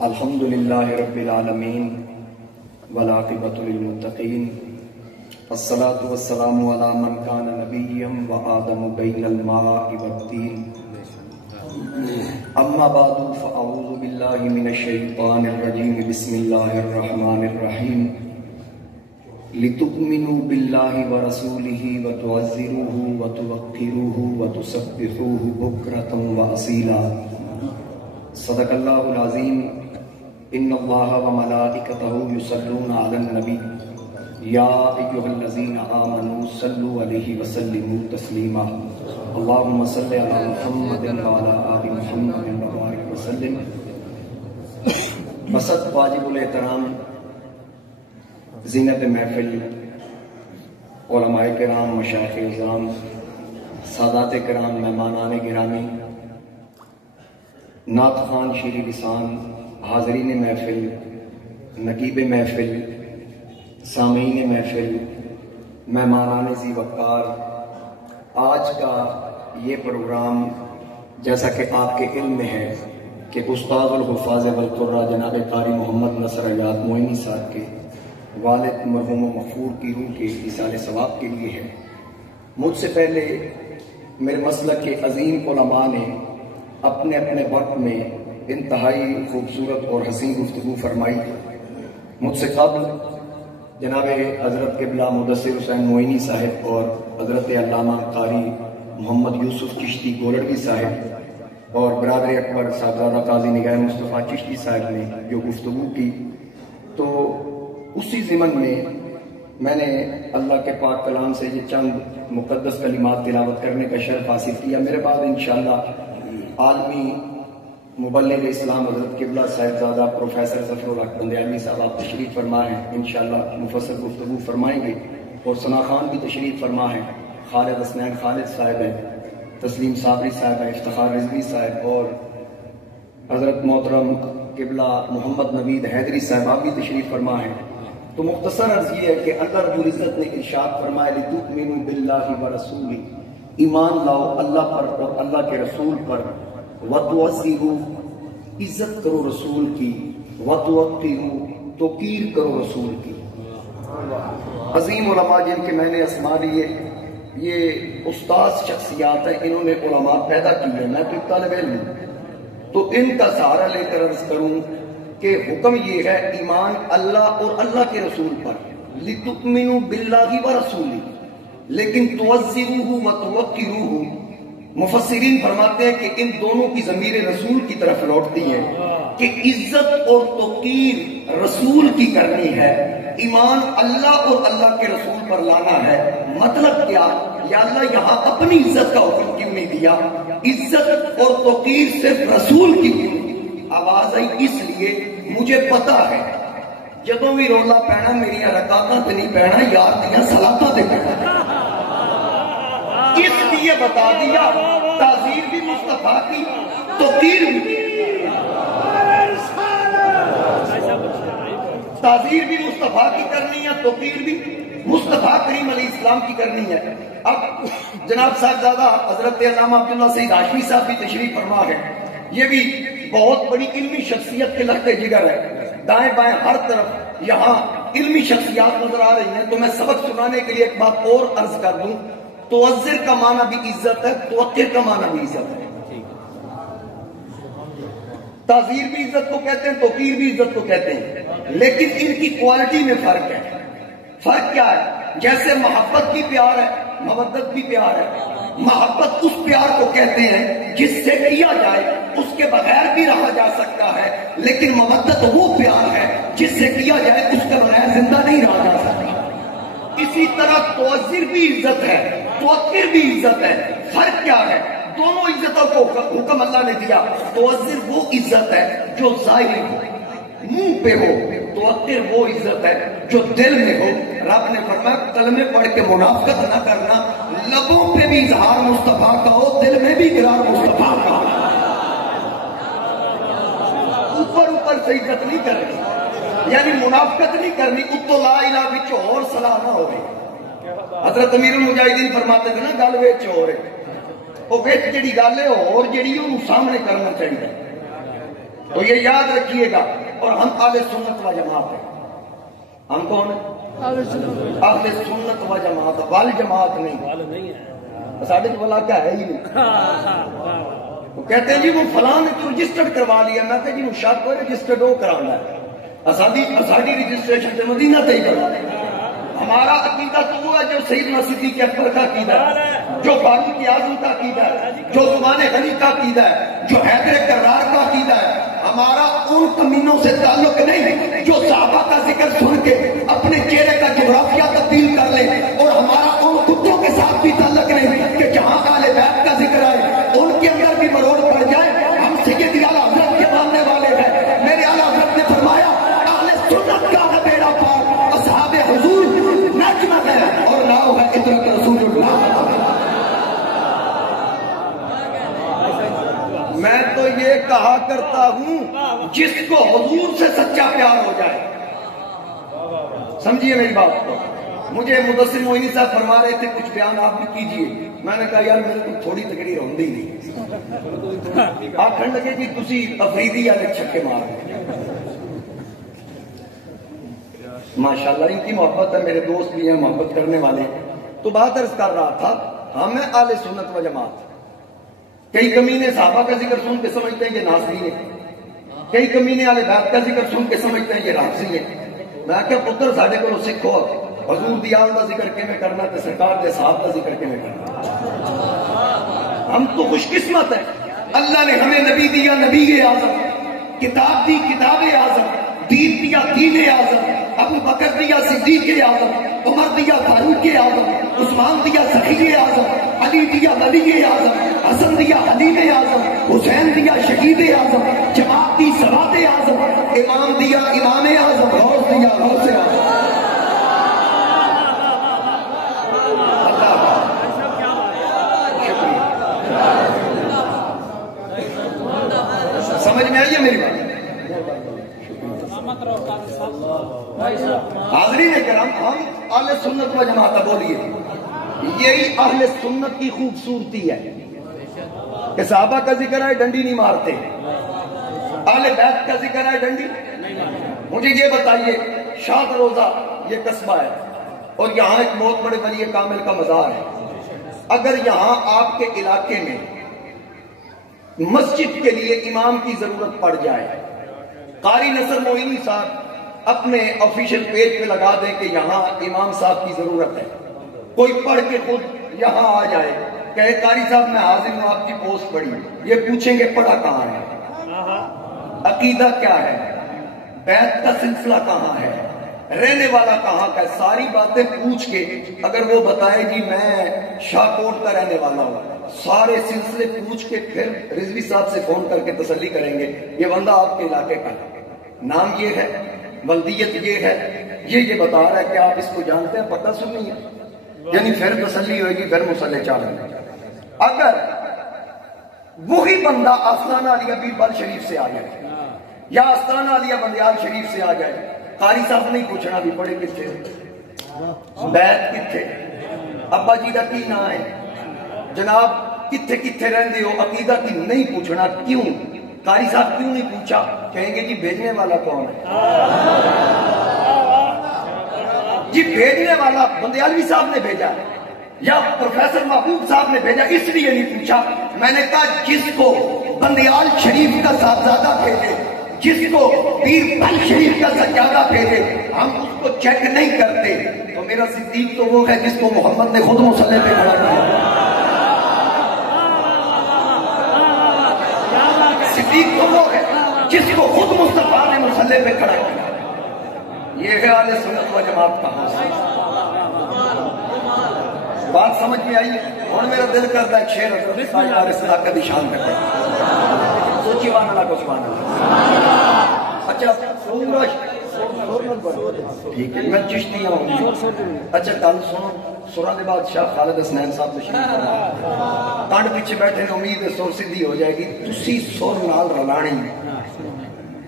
الحمدللہ رب العالمین والعاقبۃ للمتقین الصلاۃ والسلام علی من کان نبیا وآدم بین الماء والطین اما بعد فاعوذ باللہ من الشیطان الرجیم بسم اللہ الرحمن الرحیم لتؤمنوا باللہ ورسولہ وتعزروہ وتوقروہ وتسبحوہ بکرۃ واصیلا صدق اللہ العظیم ان اللہ وملائکتہ یصلون علی النبی یا ایھا الذین آمنوا صلوا علیہ وسلموا تسلیما اللہم صل علی محمد وعلی آل محمد وبارک وسلم۔ بسط واجب الاحترام زینت محفل علماء کرام، مشائخ اعظام، سادات کرام، مہمانان گرامی، نعت خوان، شیریں لسان، حاضرین محفل، نقیب محفل، سامعین محفل، مہمانان ذی وقار، آج کا یہ پروگرام جیسا کہ آپ کے علم میں ہے کہ استاد الحفاظ والقراء جناب قاری محمد نصر حیات معینی صاحب کے والد مرحوم و مغفور کی روح کے ایصال ثواب کے لیے ہے۔ مجھ سے پہلے میرے مسلک کے عظیم علماء نے اپنے اپنے وقت میں انتہائی خوبصورت اور حسین گفتگو فرمائی۔ مجھ سے قبل جناب حضرت قبلہ مدثر حسین معینی صاحب اور حضرت علامہ قاری محمد یوسف چشتی گولڑوی صاحب اور برادر اکبر صاحبزادہ قاضی نگار مصطفیٰ چشتی صاحب نے جو گفتگو کی، تو اسی ضمن میں نے اللہ کے پاک کلام سے یہ چند مقدس کلمات تلاوت کرنے کا شرف حاصل کیا۔ میرے بعد انشاءاللہ عالمی مبلغ اسلام حضرت قبلہ صاحبزادہ پروفیسر ظفر الحق بندیالوی صاحب آپ تشریف فرما ہیں، انشاءاللہ مفصل گفتگو فرمائیں گے، اور ثنا خان بھی تشریف فرما ہیں، خالد حسنین خالد صاحب ہیں، تسلیم صابری صاحب ہیں، افتخار رضوی صاحب، اور حضرت محترم قبلہ محمد نوید حیدری صاحب آپ بھی تشریف فرما ہیں۔ تو مختصر عرض یہ ہے کہ اللہ رب العزت نے ارشاد فرمایا لِتُؤْمِنُوا بِاللَّهِ وَرَسُولِهِ، ایمان لاؤ اللہ پر اور اللہ کے رسول پر، وَتُعَزِّرُوا، عزت کرو رسول کی، وَتُوَقِّرُوا، توقیر کرو رسول کی۔ عظیم علماء جن کے میں نے اسما لیے، یہ استاذ شخصیات ہیں، انہوں نے علماء پیدا کی ہے، میں تو ایک طالب علم ہوں، تو ان کا سہارا لے کر عرض کروں کہ حکم یہ ہے ایمان اللہ اور اللہ کے رسول پر، لِتُؤْمِنُوا بِاللَّهِ وَرَسُولِهِ، لیکن تُعَزِّرُوهُ وَتُوَقِّرُوهُ، مفسرین فرماتے ہیں کہ ان دونوں کی ضمیر رسول کی طرف لوٹتی ہے کہ عزت اور توقیر رسول کی کرنی ہے، ایمان اللہ اور اللہ کے رسول پر لانا ہے۔ مطلب کیا؟ یا اللہ یہاں اپنی عزت کا حکم کیوں نہیں دیا، عزت اور توقیر صرف رسول کی کیوں؟ آواز آئی اس لیے مجھے پتا ہے جدوں بھی رولا پینا میری رکعتاں تے نہیں پینا، یار دیاں صلاتاں تے پینا، اس لیے بتا دیا تعظیم بھی مصطفیٰ کی، توقیر بھی، تعظیم بھی مصطفیٰ کی کرنی ہے، توقیر بھی مصطفیٰ کریم علیہ السلام کی کرنی ہے۔ اب جناب صاحبزادہ حضرت علامہ عبداللہ سعید ہاشمی صاحب بھی تشریف فرما ہے، یہ بھی بہت بڑی علمی شخصیت کے لگتے جگر ہے، دائیں بائیں ہر طرف یہاں علمی شخصیات نظر آ رہی ہیں۔ تو میں سبق سنانے کے لیے ایک بات اور عرض کر دوں، توزر کا معنی بھی عزت ہے، توقیر کا معنی بھی عزت ہے، تعزیر بھی عزت کو کہتے ہیں، توقیر بھی عزت کو کہتے ہیں، لیکن ان کی کوالٹی میں فرق ہے۔ فرق کیا ہے؟ جیسے محبت بھی پیار ہے، مودت بھی پیار ہے۔ محبت اس پیار کو کہتے ہیں جس سے کیا جائے اس کے بغیر بھی رہا جا سکتا ہے، لیکن مودت وہ پیار ہے جس سے کیا جائے اس کے بغیر زندہ نہیں رہا جا سکتا۔ اسی طرح توزر بھی عزت ہے، توقیر بھی عزت ہے۔ فرق کیا ہے؟ دونوں عزتوں کو حکم اللہ نے دیا۔ توزر وہ عزت ہے جو ظاہر ہو، منہ پہ ہو، توقیر وہ عزت ہے جو دل میں ہو۔ رب نے فرمایا کلمے پڑھ کے منافقت نہ کرنا، لبوں پہ بھی اظہار مصطفیٰ کا ہو، دل میں بھی قرار مصطفیٰ کا ہو۔ اوپر اوپر سے عزت نہیں کرنی، یعنی منافقت نہیں کرنی، اتو لا الہ وچ اور صلاح نہ ہوئے۔ حضرت امیر المجاہدین فرماتے تھے نا گل وچ ہو رہے، وہ وچ جڑی گل ہے اور جڑی انہوں سامنے کرنا چاہیے۔ تو یہ یاد رکھیے گا. اور ہم اہل سنت و جماعت ہیں. ہم کون ہیں؟ اہل سنت و جماعت. وال جماعت نہیں. ساڑھے والا کیا ہے ہی نہیں. وہ کہتے ہیں جی وہ فلاں نے تو رجسٹرڈ کروا لیا. میں کہتے جی وہ شاید کوئی رجسٹرڈ ہو کرانا ہے. اساڑی رجسٹریشن سے مدینہ تے ہی کروا. ہمارا عقیدہ تو وہ ہے جو سیدنا صدیق اکبر کا عقیدہ ہے, جو فاروق اعظم کا عقیدہ ہے, جو عثمان غنی کا عقیدہ ہے, جو حیدر کرار کا عقیدہ ہے. ہمارا ان کمینوں سے تعلق نہیں جو صحابہ کا ذکر سن کے اپنے چہرے کا جغرافیہ تبدیل کر لے. اور ہمارا ان کتوں کے ساتھ بھی تعلق نہیں کہ جہاں اہل بیت کا ذکر آئے ان کے اندر بھی مروڑ پڑ جائے. ہم سید اعلیٰ حضرت کے ماننے والے ہیں. میرے اعلیٰ حضرت نے فرمایا اہل سنت کا ہے بیڑا پار, اصحاب حضور نجمت ہے اور ناؤ ہے عطرت رسول اللہ. میں تو یہ کہا کرتا ہوں جس کو حضور سے سچا پیار ہو جائے. سمجھیے میری بات کو. مجھے مدثر موئینی صاحب فرما رہے تھے کچھ بیان آپ بھی کیجئے. میں نے کہا یار میرے کو تھوڑی تکڑی ہوندی نہیں. آپ کہنے لگے جی تسی افریدی والے چھکے مار. ماشاءاللہ ان کی محبت ہے, میرے دوست بھی ہیں محبت کرنے والے. تو بات عرض کر رہا تھا ہم ہیں اہل سنت و جماعت. کئی کمینے صحابہ کا ذکر سن کے سمجھتے ہیں یہ ناصری ہے, کئی کمینے اہل بیت کا ذکر سن کے سمجھتے ہیں یہ رافضی ہے. میں کہا پتر ساڈے کو سکھو حضور دی آل دا ذکر کیویں کرنا تے سرکار دے صحابہ دا ذکر کیویں کرنا. ہم تو خوش قسمت ہیں, اللہ نے ہمیں نبی دیا نبی اعظم, کتاب دی کتاب اعظم, دین دیا دین اعظم, ابو بکر دیا صدیق اعظم, عمر دیا فاروق اعظم, عثمان دیا سخی اعظم, علی دیا ولی اعظم, حسن دیا حلیم اعظم, حسین دیا شہید اعظم, جماعت دی سواد اعظم, امام دیا امام اعظم, غوث دیا غوث اعظم. سمجھ میں آئی ہے میری بات؟ حاضرین کرام ہم اہل سنت و جماعت بولیے. یہی اہل سنت کی خوبصورتی ہے کہ صحابہ کا ذکر ہے ڈنڈی نہیں مارتے, اہل بیت کا ذکر ہے ڈنڈی. مجھے یہ بتائیے شاد روزہ یہ قصبہ ہے اور یہاں ایک بہت بڑے ولی کامل کا مزار ہے. اگر یہاں آپ کے علاقے میں مسجد کے لیے امام کی ضرورت پڑ جائے, قاری نصر موئینی صاحب اپنے آفیشیل پیج پہ لگا دیں کہ یہاں امام صاحب کی ضرورت ہے, کوئی پڑھ کے خود یہاں آ جائے کہے قاری صاحب میں حاضر ہوں آپ کی پوسٹ پڑھی, یہ پوچھیں گے پڑھا کہاں ہے, عقیدہ کیا ہے, بیت کا سلسلہ کہاں ہے, رہنے والا کہاں کا ہے, ساری باتیں پوچھ کے اگر وہ بتائے جی میں شاہ کوٹ کا رہنے والا ہوں, سارے سلسلے پوچھ کے پھر رضوی صاحب سے فون کر کے تسلی کریں گے یہ بندہ آپ کے علاقے کا ہے, نام یہ ہے, ولدیت یہ ہے, یہ بتا رہا ہے کہ آپ اس کو جانتے ہیں, پتہ سنی ہے, یعنی پھر تسلی ہوئے گی, پھر مسلح چالیں گے. اگر وہی بندہ آستانہ علیہ بیربل شریف سے آ جائے یا آستانہ علیہ بندیال شریف سے آ جائے, قاری صاحب نہیں پوچھنا بھی پڑے کتنے, بیت کتنے, ابا جی کا کی نام ہے, جناب کتنے کتنے رہندے ہو, عقیدہ کی نہیں پوچھنا. کیوں قاری صاحب کیوں نہیں پوچھا؟ کہیں گے جی بھیجنے والا کون ہے, جی بھیجنے والا بندیالوی صاحب نے بھیجا یا پروفیسر محبوب صاحب نے بھیجا, اس لیے نہیں پوچھا. میں نے کہا جس کو بندیال شریف کا صاحبزادہ بھیجے, جس کو پیر بل شریف کا سجادہ بھیجے, ہم اس کو چیک نہیں کرتے. تو میرا صدیق تو وہ ہے جس کو محمد نے خود مصلی پہ کھڑا کیا. صدیق تو وہ ہے جس کو خود مصطفیٰ نے مصلی پہ کھڑا کیا. یہ ہے اہل سنت و جماعت کا حوصلہ. بات سمجھ میں آئی؟ اور میرا دل کرتا ہے شیر اور صداقت شان کرتا ہے. سوچی وان اللہ کو سبحان اللہ. اچھا ٹھیک ہے میں چشتی ہوں. اچھا کل سنو سورہ دے بادشاہ خالد حسنین صاحب تشریف کنڈ پیچھے بیٹھے نے, امید ہے سور سیدھی ہو جائے گی. تسی سور نال رلانی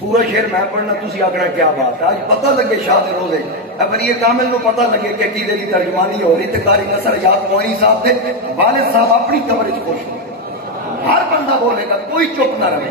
پورا شعر میں پڑھنا, تسی آکھنا کیا بات ہے. آج پتہ لگے شاہ دے روزے ولی کامل نو پتہ لگے کہ عقیدے دی ترجمانی ہو رہی, تے قاری نصر یاد موئینی صاحب دے والد صاحب اپنی قبر وچ خوش ہو. ہر بندہ بولے گا, کوئی چپ نہ رہے.